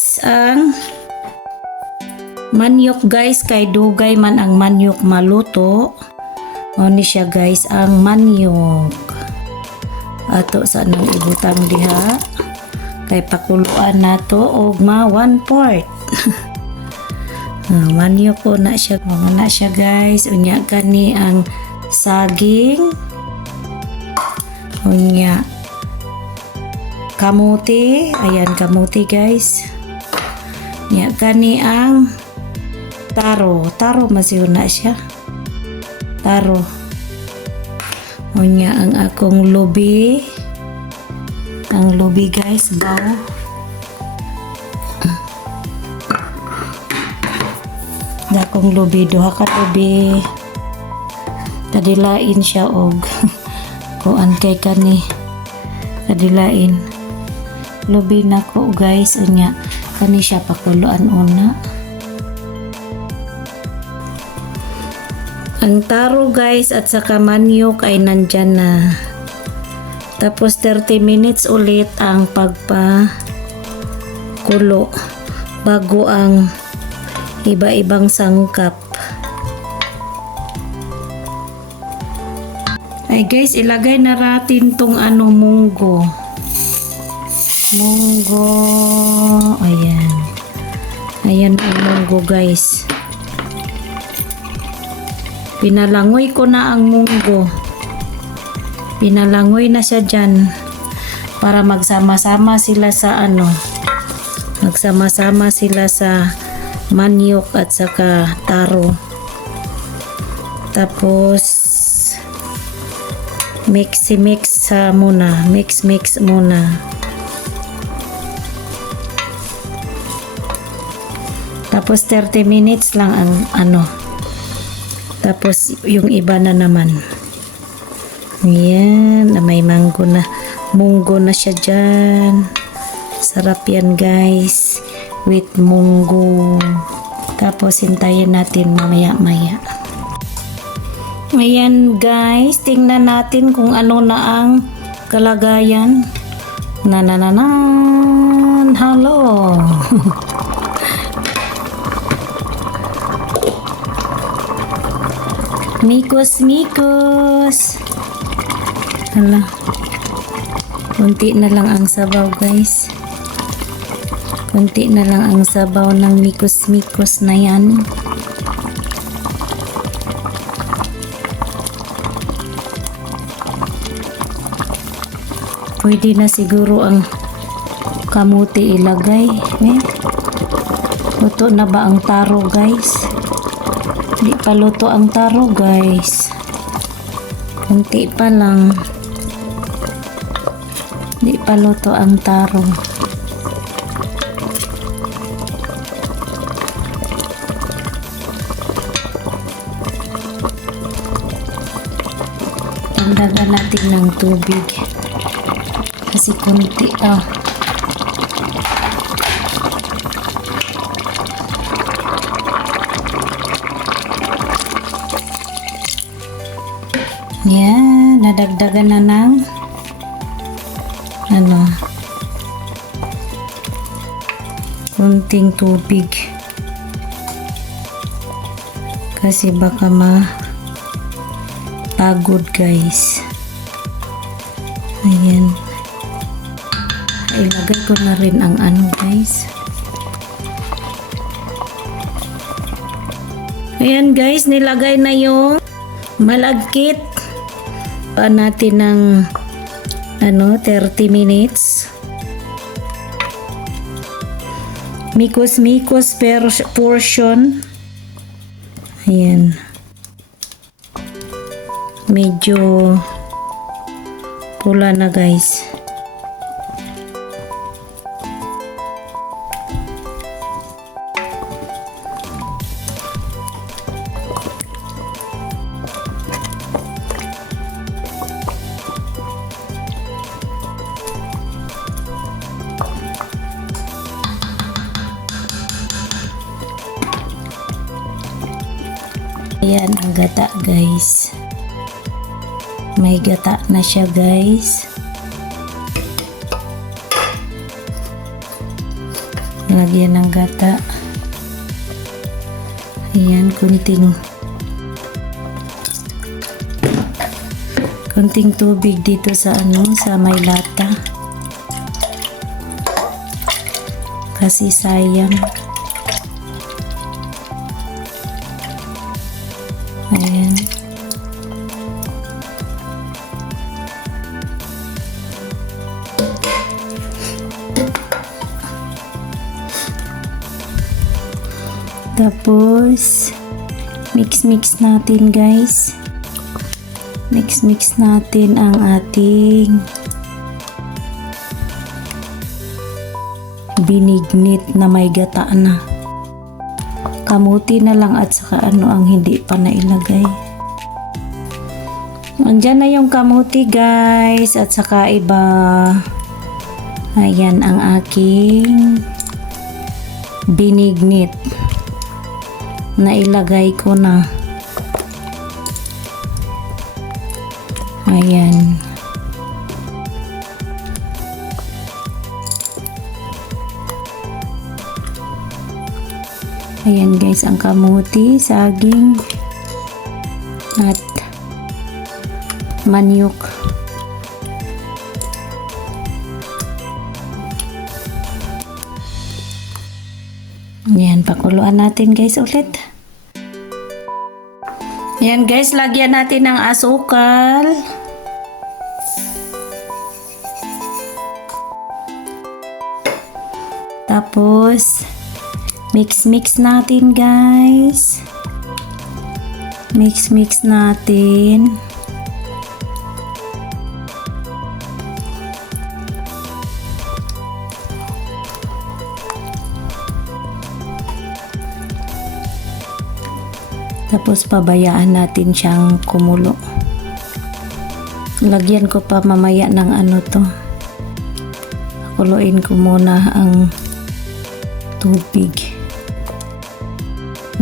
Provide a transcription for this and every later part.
guys ang manyok guys, kay dugay man ang manyok maluto. O ni siya guys ang manyok. Ato sa nang ibutang diha. Kay pakuluan nato og ma 1/4. Manyok ko na siya. Mga na siya guys. Unya kani ang saging. Unya kamuti. Ayan kamuti guys. Unya kani ang taro. Taro masiyo na siya. Taro. Unya ang akong lubi. Ang lubi guys, baw. Dakong lubi, duha ka lubi. Kadilain siya og kuan kay kani. Kadilain. Lubi na ko guys, unya kani siya pakuluan una. Ang taro guys at saka manyok ay nandyan na. Tapos 30 minutes ulit ang pagpakulo bago ang iba-ibang sangkap. Ay guys, ilagay na natin tong munggo. Munggo. Ayan. Ayan ang munggo guys. Pinalangoy ko na ang munggo. Pinalangoy na siya dyan para magsama-sama sila sa magsama-sama sila sa manyok at saka taro. Tapos mix muna. Mix muna. Tapos 30 minutes lang ang Tapos yung iba na naman. Ayan, may munggo na siya dyan. Sarap yan guys, with munggo. Tapos hintayin natin mamaya-maya. Ayan guys, tingnan natin kung ano na ang kalagayan. Nanananan, hello. Mikos. Hala. Kunti na lang ang sabaw guys. Kunti na lang ang sabaw ng mikos na yan. Pwede na siguro ang kamuti ilagay. Luto na ba ang taro guys? Hindi pa luto ang taro guys. Kunti pa lang. Hindi pa luto ang taro. Dagdagan natin ng tubig. Kasi kunti Yan, nadagdagan na ng kunting tubig kasi baka mapagod guys. Ayan, ilagay ko na rin ang guys. Ayan guys, nilagay na yung malagkit pa natin ng 30 minutes. Mikos portion. Ayan. Medyo pula na guys. Ayan ang gata guys. May gata na siya guys. Lagyan ng gata. Ayan, konting tubig dito sa sa may lata. Kasi sayang. Ayan. Tapos, mix natin guys. Mix natin ang ating binignit na may gata na. Kamuti na lang at saka ang hindi pa nailagay. Andyan na yung kamuti guys at saka iba. Ayan ang aking binignit. Nailagay ko na. Ayan. Ayan guys, ang kamuti, saging, at manok. Ayan, pakuluan natin guys ulit. Ayan guys, lagyan natin ng asukal. Tapos, mix natin guys. Mix natin. Tapos pabayaan natin siyang kumulo. Lagyan ko pa mamaya ng to. Kuluin ko muna ang tubig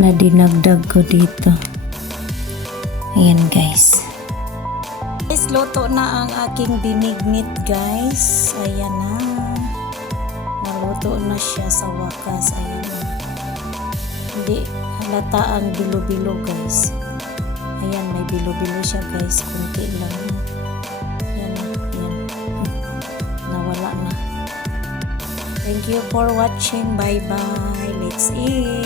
na dinagdag ko dito. Ayan guys. Guys, luto na ang aking binignit guys. Ayan na. Naluto na siya sa wakas. Ayan na. Hindi halata ang bilo-bilo guys. Ayan, may bilo-bilo siya guys. Kunti lang. Ayan na. Ayan. Nawala na. Thank you for watching. Bye-bye. Let's eat.